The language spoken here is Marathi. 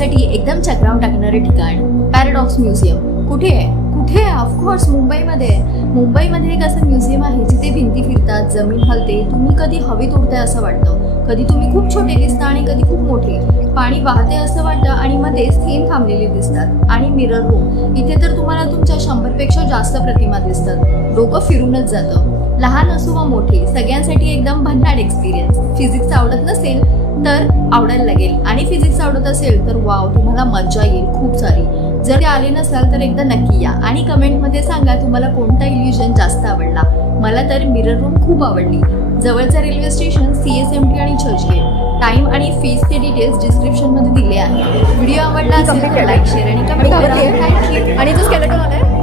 बघण्यासाठी एकदम चक्रावून टाकणारे ठिकाण पॅराडॉक्स म्युझियम कुठे आहे? कुठे आहे? ऑफकोर्स मुंबईमध्ये आहे. मुंबईमध्ये एक असं म्युझियम आहे जिथे भिंती फिरतात, जमीन हलते, तुम्ही कधी हवेत उडताय असं वाटतं, कधी तुम्ही खूप छोटे दिसता आणि कधी खूप मोठे, पाणी वाहते असं वाटतं आणि मध्येच थेंब थांबलेले दिसतात. आणि मिरर रूम, इथे तर तुम्हाला तुमच्या 100पेक्षा जास्त प्रतिमा दिसतात. डोकं फिरूनच जातं. लहान असो व मोठे, सगळ्यांसाठी एकदम भन्नाट एक्सपिरियन्स. फिजिक्स आवडत नसेल तर आवडायला लागेल, आणि फिजिक्स आवडत असेल तर वाव, तुम्हाला मजा येईल खूप सारी. जर ते आले नसाल तर एकदा नक्की या आणि कमेंटमध्ये सांगा तुम्हाला कोणता इल्युजन जास्त आवडला. मला तर मिरर रूम खूप आवडली. जवळचं रेल्वे स्टेशन CSMT आणि चर्चगेट. टाइम आणि फीसचे डिटेल्स डिस्क्रिप्शनमध्ये दिले आहे. व्हिडिओ आवडला असेल तर लाईक, शेअर आणि कमेंट करा. थँक्यू. आणि जो स्केलेटन आलाय